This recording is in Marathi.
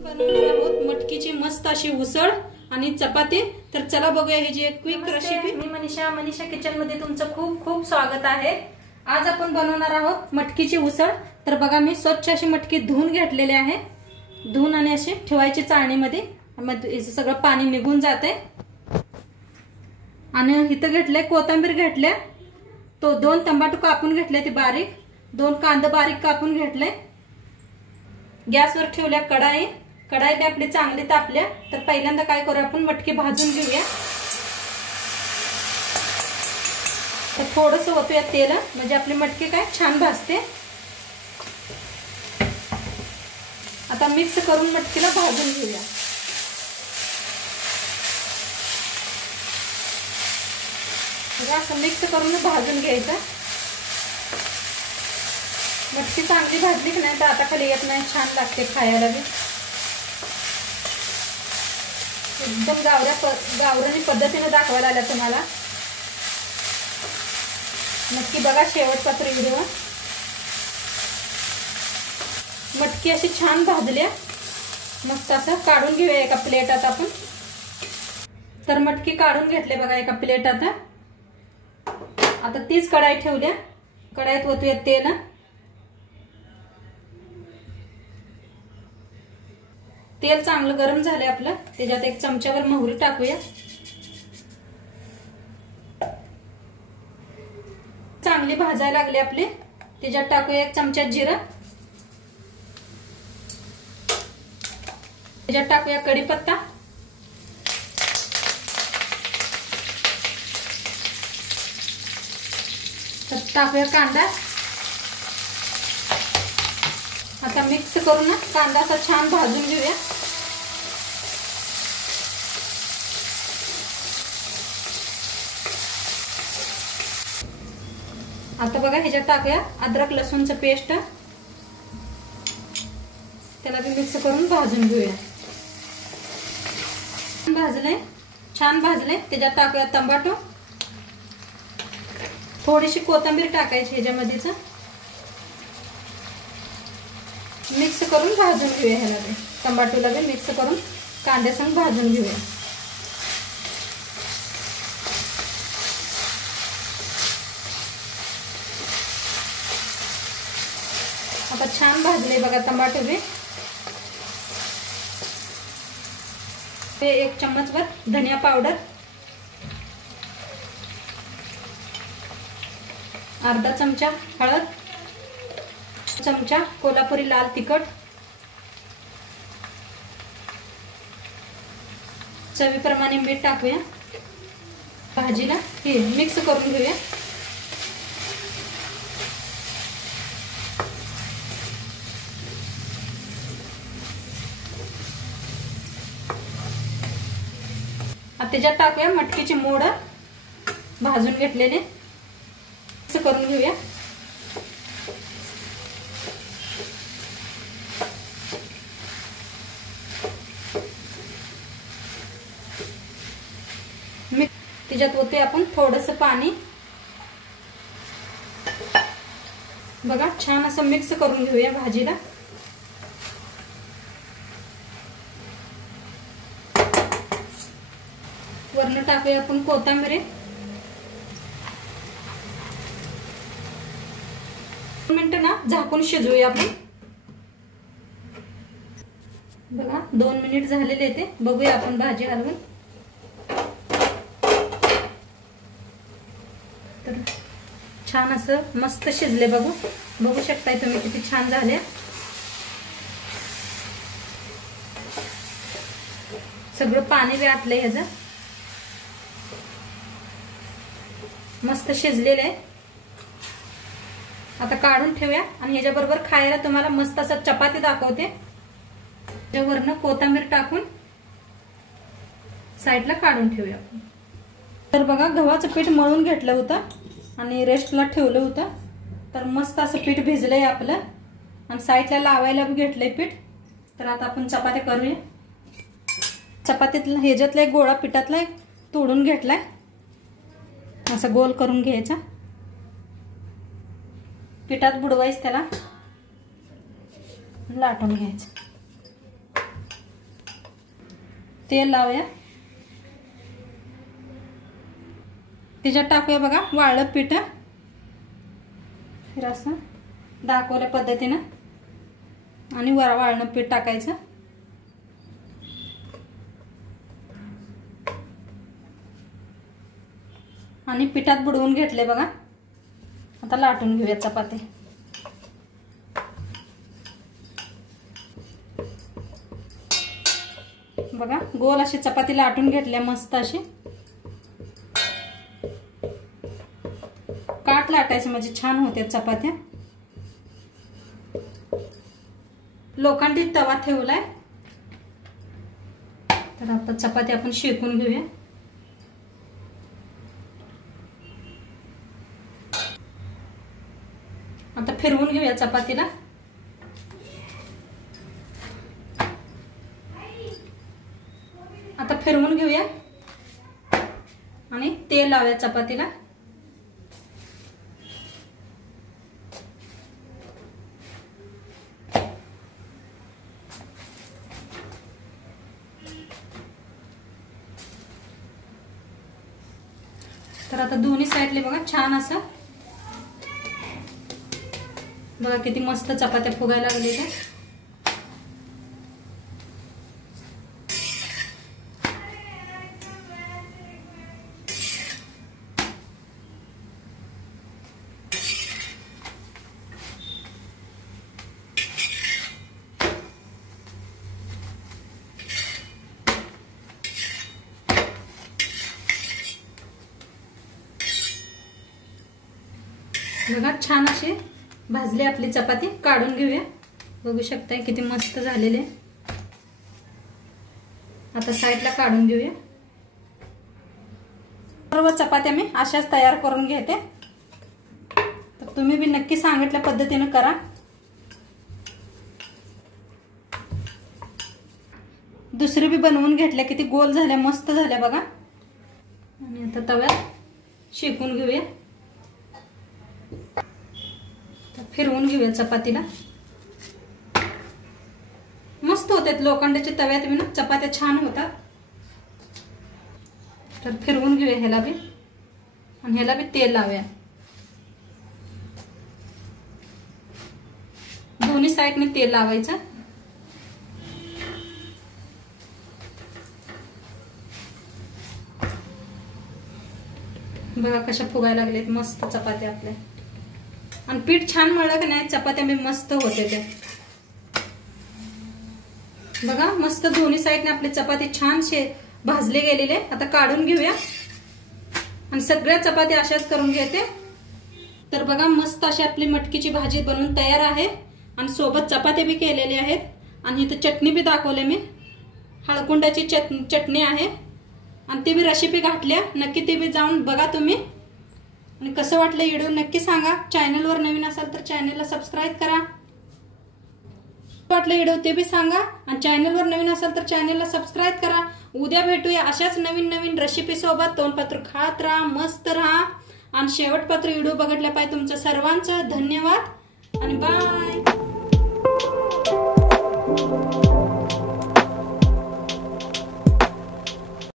बनवणार आहोत मटकीची मस्त अशी उसळ आणि चपाती। तर चला बघूया ही जी एक क्विक रेसिपी। मी मनीषा किचन मध्ये तुमचं खूप खूप स्वागत आहे। आज आपण बनवणार आहोत मटकीची उसळ। तर बघा मी स्वच्छ अशी मटकी धुवून घेतलेली आहे। धुवून आणि अशी ठेवायची चाळणीमध्ये, मग याचं सगळं पाणी निघून जाते। आणि इथं घेतले कोथिंबीर घेतले, तो 2 टमाटो कापून घेतले ते बारीक, 2 कांदा बारीक कापून घेतले। गॅसवर ठेवल्या कढाई बी आपली चांगली तापल्या। तर पहिल्यांदा काय करू आपण मटकी भाजून घेऊया। तर थोडंसं ओतूया तेल, म्हणजे आपली मटकी काय छान भाजते। आता मिक्स करून मटकीला भाजून घेऊया। असं मिक्स करून भाजून घ्यायचं। मटकी चांगली भाजली की नाही तर आता खाली येत नाही, छान लागते खायला बी। एकदम गावरानी पद्धतीने दाखवायला आल्या तुम्हाला। नक्की बघा शेवटपर्यंत व्हिडिओ। मटकी अशी छान भाजल्या, मस्त असं काढून घेऊया एका प्लेटात आपण। तर मटकी काढून घेतले बघा एका प्लेटात। आता तीच कढाई ठेवल्या, कढाईत ओतूया तेल। तेल चांगलं गरम झाले आपलं, त्याच्यात 1 चमचाभर मोहरी टाकूया। चांगली भाजायला लागली आपली, त्याच्यात टाकूया 1 चमचा जिरं, त्याच्यात टाकूया कढीपत्ता, टाकूया कांदा। आता मिक्स करून कांदा असा छान भाजून घेऊया। आता बघा ह्याच्यात टाकूया अद्रक लसूणचं पेस्ट, त्याला बी मिक्स करून भाजून घेऊया। छान भाजले, त्याच्यात टाकूया टमाटो, थोडीशी कोथिंबीर टाकायची ह्याच्यामध्येच। मिक्स करून भाजून घेऊया। ह्याला बी टमाटोला बी मिक्स करून कांद्यासंग भाजून घेऊया। आता छान भाजले बघा टमाटो बी। 1 चम्मचभर धनिया पावडर, अर्धा चमचा हळद, चमचा कोल्हापुरी लाल तिखट, चवीप्रमाणे मीठ टाकूया। भाजीला हे मिक्स करून घेऊया। आता त्याच्यात टाकूया मटकीचे मोड भाजून घेतलेले, मिक्स करून घेऊया। त्याच्यात होते आपण थोडंसं पाणी, बघा छान असं मिक्स करून घेऊया भाजीला। वरनं टाकूया आपण कोथिंबीर। 2 मिनिटं ना झाकून शिजवूया आपण। बघा 2 मिनिट झालेले ते, बघूया आपण भाजी हलवून। तर छान असं मस्त शिजले, बघू शकताय तुम्ही किती छान झाले। सगळं पाणी बी आटलंय ह्याचं, मस्त शिजलेलं आहे। आता काढून ठेवूया आणि ह्याच्या बरोबर खायला तुम्हाला मस्त असं चपाती दाखवते। त्यावरनं कोथिंबीर टाकून साईडला काढून ठेवूया। तर बघा गव्हाचं पीठ मळून घेतलं होतं आणि रेस्टला ठेवलं होतं। तर मस्त असं पीठ भिजलंय आपलं आणि साईडला लावायला बी घेतलंय पीठ। तर आता आपण चपात्या करूया। चपातीतला ह्याच्यातला एक गोळा पिठातला तोडून घेतलाय, असं गोल करून घ्यायचा। पिठात बुडवायचं त्याला। लाटून घ्यायचं. तेल लावूया. त्याच्यात टाकूया बघा वाळलं पीठ. फिर असं दाखवल्या पद्धतीनं आणि वाळलं पीठ टाकायचं. आणि पिठात बुडवून घेतले बघा. आता लाटून घेऊया चपाती. बघा गोल अशी चपाती लाटून घेतल्या मस्त अशी. काट लाटायचं म्हणजे छान होते चपात्या. लोखंडी तवा ठेवलाय. तर आता चपाती आपण शेकून घेऊया. आता फिरवून घेऊया चपातीला. आता फिरवून घेऊया आणि तेल लावूया चपातीला. तर आता दोन्ही साईडले बघा छान असं बघा किती मस्त चपात्या फुगायला लागल्या. बघा छान अशी भाजली आपली चपाती. काढून घेऊया. बघू शकताय किती मस्त झालेले. आता साईडला काढून घेऊया. सर्व चपात्या मी अशाच तयार करून घेते. तर तुम्ही बी नक्की सांगितल्या पद्धतीने करा. दुसरी बी बनवून घेतल्या किती गोल झाल्या मस्त झाल्या बघा. आणि आता तव्यात शेकून घेऊया. फिरवून घेऊया चपातीला. मस्त होतात लोखंडाच्या तव्यात बी ना चपात्या छान होतात. तर फिरवून घेऊया ह्याला बी आणि ह्याला बी तेल लावूया. दोन्ही साईडने तेल लावायचं. बघा कशा फुगायला लागलेत मस्त चपात्या आपल्या. आणि पीठ छान मळलं की नाही चपात्या मी मस्त होते त्या. बघा मस्त दोन्ही साईडने आपली चपाती छान भाजले गेलेले. आता काढून घेऊया आणि सगळ्या चपात्या अशाच करून घेते. तर बघा मस्त अशी आपली मटकीची भाजी बनवून तयार आहे. आणि सोबत चपात्या बी केलेले आहेत. आणि इथं चटणी बी दाखवले मी. हळकुंडाची चटणी आहे आणि ती बी रेसिपी घातल्या. नक्की ती बी जाऊन बघा तुम्ही. आणि कसं वाटलं व्हिडिओ नक्की सांगा. चॅनलवर नवीन असाल तर चॅनलला सबस्क्राईब करा. वाटलं व्हिडिओ ते बी सांगा. आणि चॅनलवर नवीन असाल तर चॅनलला सबस्क्राईब करा. उद्या भेटूया अशाच नवीन नवीन रेसिपी सोबत. तोंडपत्र खात राहा, मस्त राहा. आणि शेवटपत्र व्हिडिओ बघितल्या पाहिजे. तुमचं सर्वांचं धन्यवाद आणि बाय.